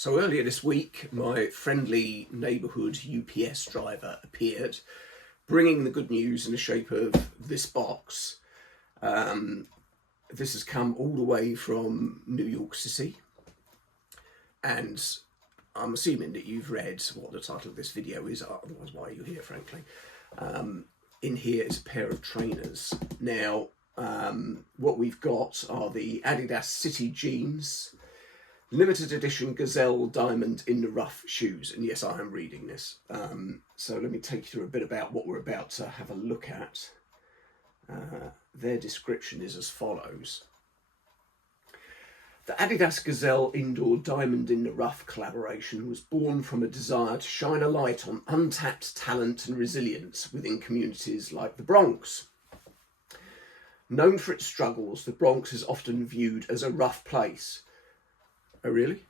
So earlier this week, my friendly neighbourhood UPS driver appeared, bringing the good news in the shape of this box. This has come all the way from New York City, and I'm assuming that you've read what the title of this video is, otherwise why are you here, frankly. In here is a pair of trainers. Now, what we've got are the Adidas City Jeans, limited edition Gazelle Diamond in the Rough shoes. And yes, I am reading this. So let me take you through a bit about what we're about to have a look at. Their description is as follows. The Adidas Gazelle Indoor Diamond in the Rough collaboration was born from a desire to shine a light on untapped talent and resilience within communities like the Bronx. Known for its struggles, the Bronx is often viewed as a rough place. Oh, really?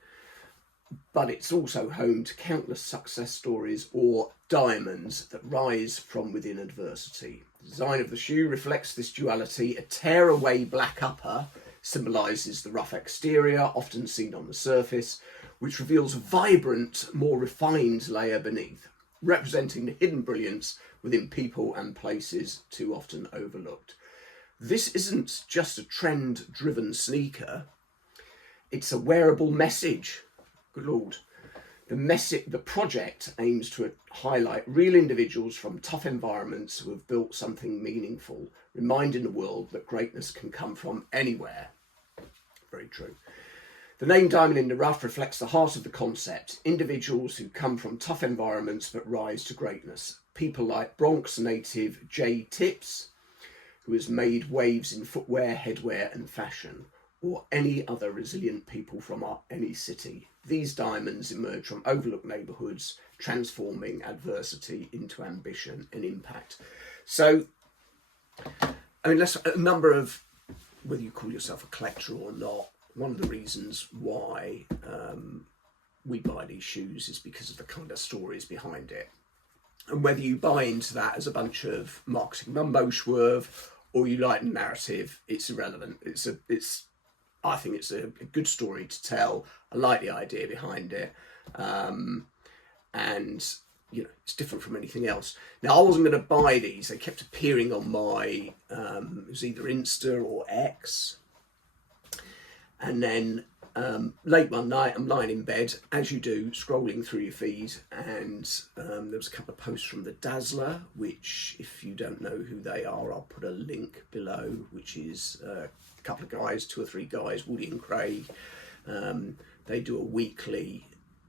But it's also home to countless success stories or diamonds that rise from within adversity. The design of the shoe reflects this duality. A tear-away black upper symbolises the rough exterior, often seen on the surface, which reveals a vibrant, more refined layer beneath, representing the hidden brilliance within people and places too often overlooked. This isn't just a trend-driven sneaker, it's a wearable message. Good Lord. The project aims to highlight real individuals from tough environments who have built something meaningful, reminding the world that greatness can come from anywhere. Very true. The name Diamond in the Rough reflects the heart of the concept. Individuals who come from tough environments but rise to greatness. People like Bronx native Jay Tips, who has made waves in footwear, headwear and fashion, or any other resilient people from any city. These diamonds emerge from overlooked neighbourhoods, transforming adversity into ambition and impact. So, I mean, a number of, whether you call yourself a collector or not, one of the reasons why we buy these shoes is because of the kind of stories behind it. And whether you buy into that as a bunch of marketing mumbo swerve or you like the narrative, it's irrelevant. I think it's a good story to tell. I like the idea behind it. And, you know, it's different from anything else. Now, I wasn't going to buy these. They kept appearing on my, it was either Insta or X. And then late one night, I'm lying in bed, as you do, scrolling through your feed. And there was a couple of posts from the Dassler, which, if you don't know who they are, I'll put a link below, which is a couple of guys, 2 or 3 guys, Woody and Craig. They do a weekly,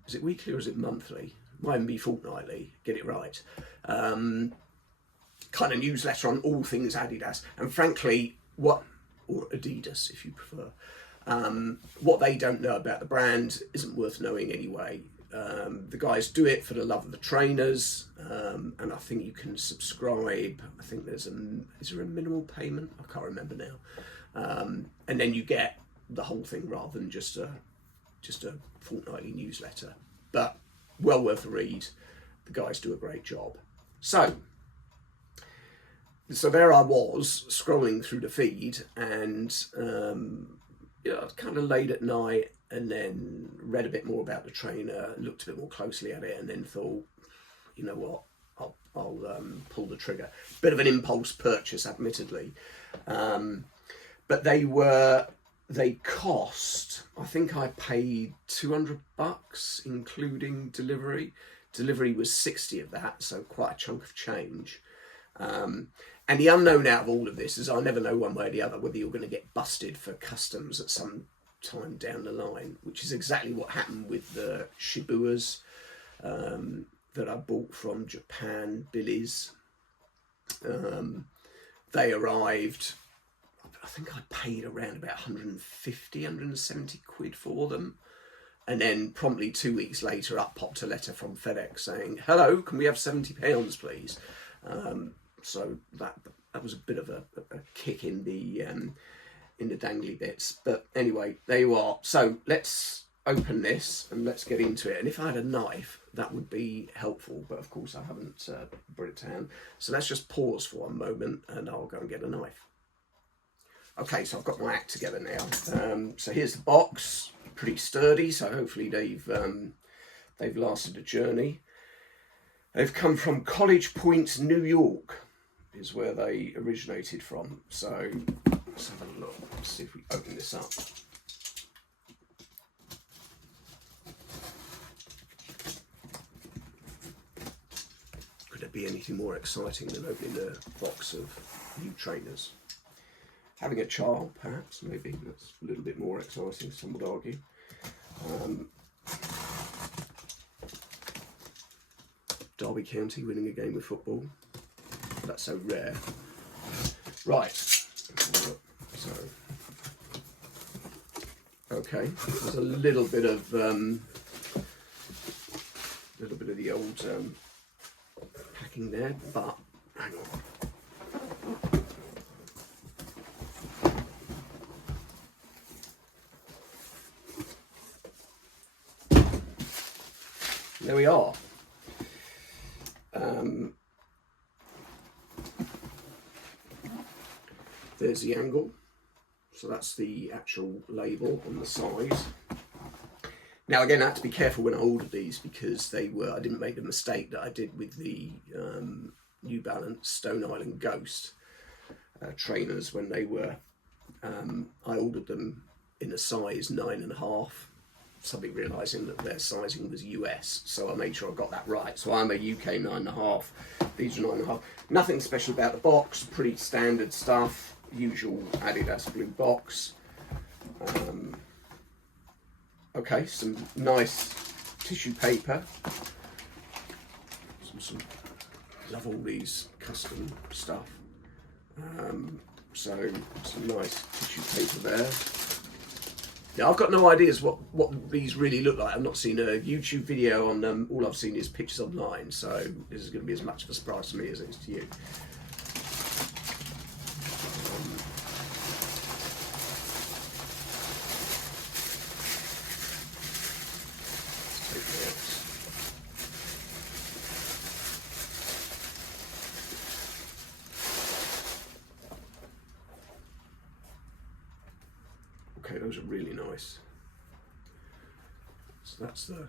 is it weekly or is it monthly? Might even be fortnightly, get it right. Kind of newsletter on all things Adidas. And frankly, or Adidas if you prefer. What they don't know about the brand isn't worth knowing anyway. The guys do it for the love of the trainers, and I think you can subscribe. I think is there a minimal payment? I can't remember now. And then you get the whole thing rather than just a fortnightly newsletter. But well worth a read. The guys do a great job. So there I was scrolling through the feed, and kind of late at night, and then read a bit more about the trainer, looked a bit more closely at it, and then thought, you know what, I'll pull the trigger. Bit of an impulse purchase, admittedly. But they cost, I think I paid $200, including delivery. Delivery was 60 of that, so quite a chunk of change. And the unknown out of all of this is I never know one way or the other whether you're going to get busted for customs at some time down the line, which is exactly what happened with the Shibuas that I bought from Japan, Billy's. They arrived, I think I paid around about 170 quid for them. And then promptly 2 weeks later, up popped a letter from FedEx saying, "Hello, can we have £70, please?" So that was a bit of a kick in the dangly bits. But anyway, there you are. So let's open this and let's get into it. And if I had a knife, that would be helpful. But of course, I haven't brought it to hand. So let's just pause for one moment and I'll go and get a knife. Okay, so I've got my act together now. So here's the box, pretty sturdy. So hopefully they've lasted a journey. They've come from College Point, New York, is where they originated from. So let's have a look. Let's see if we open this up. Could it be anything more exciting than opening a box of new trainers? Having a child, perhaps, maybe. That's a little bit more exciting, some would argue. Derby County winning a game of football. That's so rare. Right. So, okay. There's a little bit of the old packing there, but hang on. There we are. There's the angle, so that's the actual label on the side. Now again, I had to be careful when I ordered these because I didn't make the mistake that I did with the New Balance Stone Island Ghost trainers when they were, I ordered them in a size 9.5, suddenly realising that their sizing was US, so I made sure I got that right. So I'm a UK 9.5, these are 9.5. Nothing special about the box, pretty standard stuff. Usual Adidas blue box. Okay, some nice tissue paper. Love all these custom stuff. So some nice tissue paper there. Now I've got no ideas what these really look like. I've not seen a YouTube video on them. All I've seen is pictures online. So this is going to be as much of a surprise to me as it is to you. Okay, those are really nice. So that's the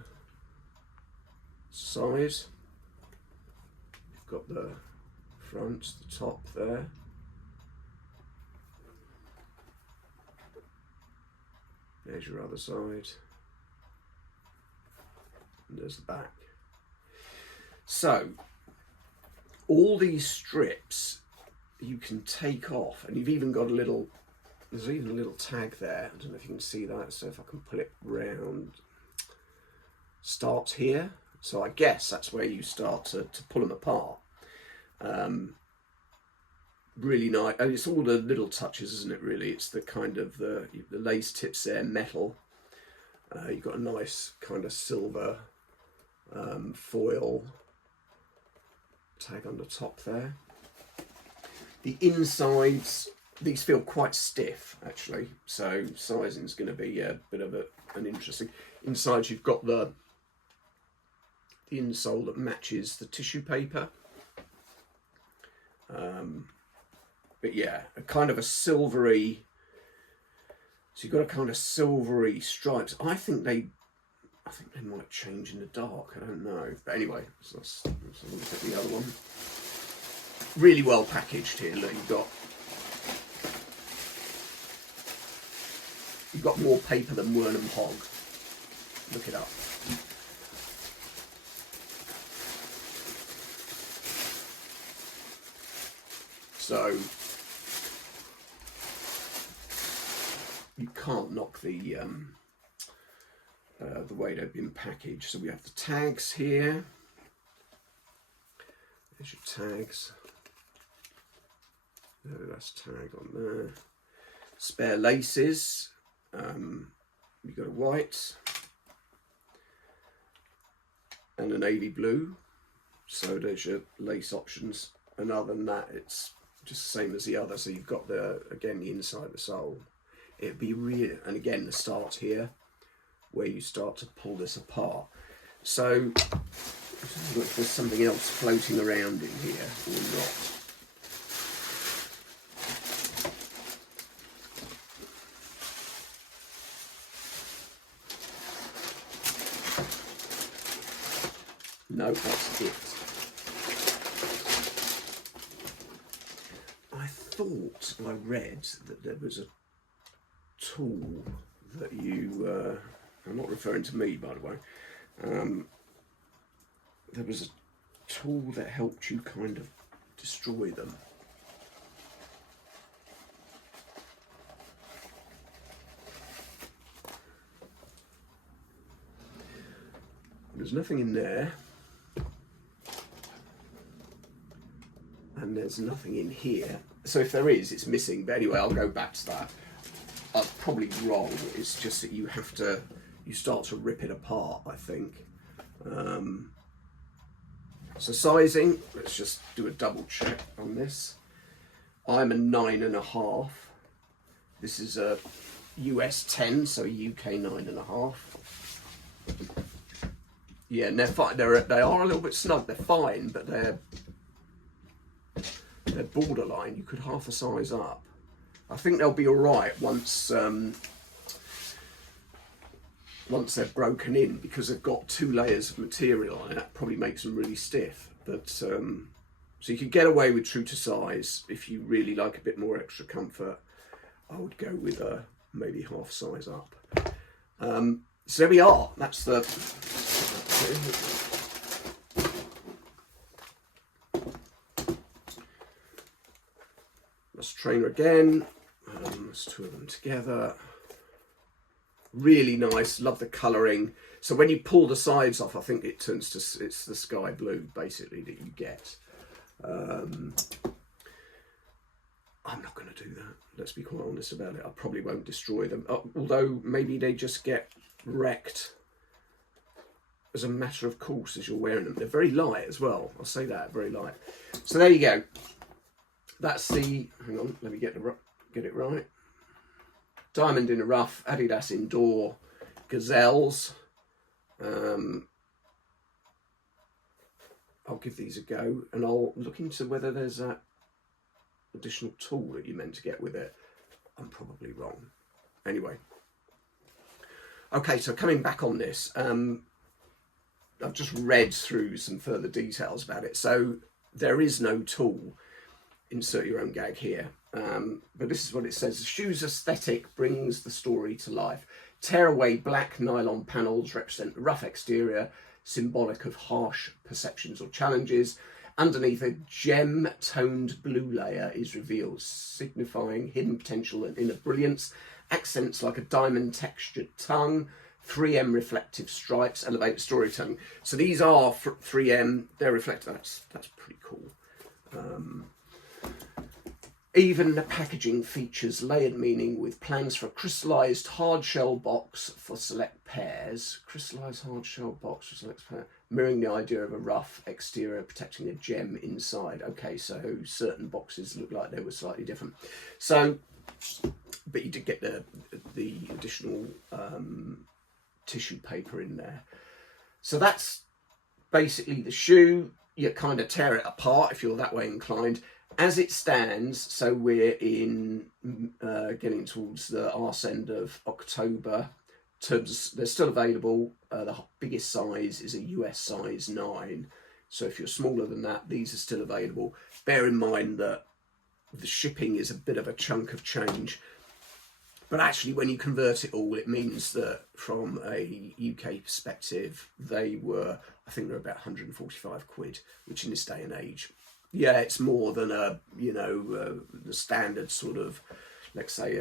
size. You've got the front, the top there. There's your other side. And there's the back. So, all these strips you can take off, and you've even got there's even a little tag there. I don't know if you can see that, so if I can pull it round. Starts here, so I guess that's where you start to pull them apart. Really nice, and it's all the little touches, isn't it, really? It's the kind of the lace tips there, metal. You've got a nice kind of silver foil tag on the top there. The insides, these feel quite stiff actually, so sizing is going to be a bit of an interesting. Inside you've got the insole that matches the tissue paper, but yeah, a kind of a silvery. So you've got a kind of silvery stripes. I think they might change in the dark. I don't know, but anyway, so let's look at the other one. Really well packaged here. Look, you've got more paper than Wernham Hog. Look it up. So you can't knock the way they've been packaged. So we have the tags here. There's your tags. That's tag on there. Spare laces. You've got a white and a navy blue. So there's your lace options. And other than that, it's just the same as the other. So you've got again the inside of the sole. It'd be real, and again the start here, where you start to pull this apart. So look if there's something else floating around in here or not. No, that's it. I thought I read that there was a tool that you, I'm not referring to me, by the way, there was a tool that helped you kind of destroy them. There's nothing in there, and there's nothing in here. So if there is, it's missing. But anyway, I'll go back to that. I'm probably wrong. It's just that you start to rip it apart, I think. So sizing, let's just do a double check on this. I'm a 9.5. This is a US 10, so UK 9.5. Yeah, and they're fine. They are a little bit snug. They're fine, but they're borderline. You could half a size up. I think they'll be all right once they're broken in, because they've got 2 layers of material on it. That probably makes them really stiff. But so you could get away with true to size. If you really like a bit more extra comfort, I would go with maybe half size up. So there we are. That's the. Let's trainer again. There's 2 of them together. Really nice. Love the colouring. So when you pull the sides off, I think it turns to, it's the sky blue basically that you get. I'm not going to do that. Let's be quite honest about it. I probably won't destroy them. Although maybe they just get wrecked as a matter of course as you're wearing them. They're very light as well. I'll say that, very light. So there you go. That's the, hang on, let me get it right. Diamond in the Rough, Adidas Indoor Gazelles. I'll give these a go, and I'll look into whether there's that additional tool that you meant to get with it. I'm probably wrong. Anyway. Okay, so coming back on this, I've just read through some further details about it. So there is no tool. Insert your own gag here. But this is what it says. The shoe's aesthetic brings the story to life. Tearaway black nylon panels represent the rough exterior, symbolic of harsh perceptions or challenges. Underneath, a gem-toned blue layer is revealed, signifying hidden potential and inner brilliance. Accents like a diamond-textured tongue, 3M reflective stripes elevate storytelling. So these are 3M. They're reflective. That's pretty cool. Even the packaging features layered meaning, with plans for a crystallised hard shell box for select pairs. Crystallised hard shell box for select pairs, mirroring the idea of a rough exterior protecting a gem inside. Okay, so certain boxes look like they were slightly different. So, but you did get the additional tissue paper in there. So that's basically the shoe. You kind of tear it apart if you're that way inclined. As it stands, so we're in getting towards the arse end of October. They're still available. The biggest size is a US size 9. So if you're smaller than that, these are still available. Bear in mind that the shipping is a bit of a chunk of change. But actually, when you convert it all, it means that from a UK perspective, I think they're about 145 quid, which in this day and age, yeah, it's more than the standard sort of, let's say,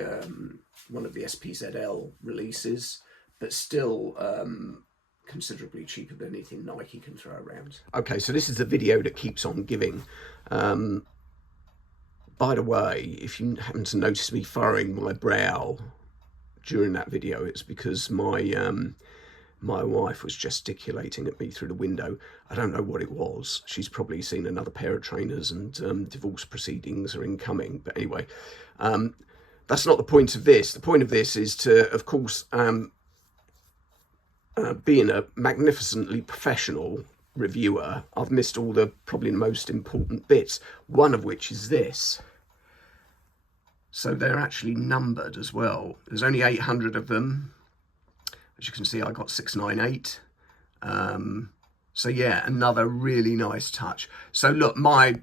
one of the SPZL releases, but still considerably cheaper than anything Nike can throw around. Okay, so this is the video that keeps on giving. By the way, if you happen to notice me furrowing my brow during that video, it's because my wife was gesticulating at me through the window. I don't know what it was. She's probably seen another pair of trainers, and divorce proceedings are incoming. But anyway, that's not the point of this. The point of this is to, of course, being a magnificently professional reviewer, I've missed all the probably the most important bits, one of which is this. So they're actually numbered as well. There's only 800 of them. As you can see, I got 698. So yeah, another really nice touch. So look, my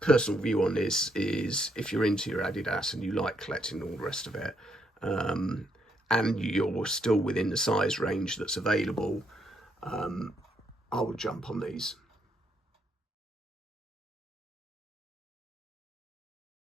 personal view on this is if you're into your Adidas and you like collecting all the rest of it, and you're still within the size range that's available, I would jump on these.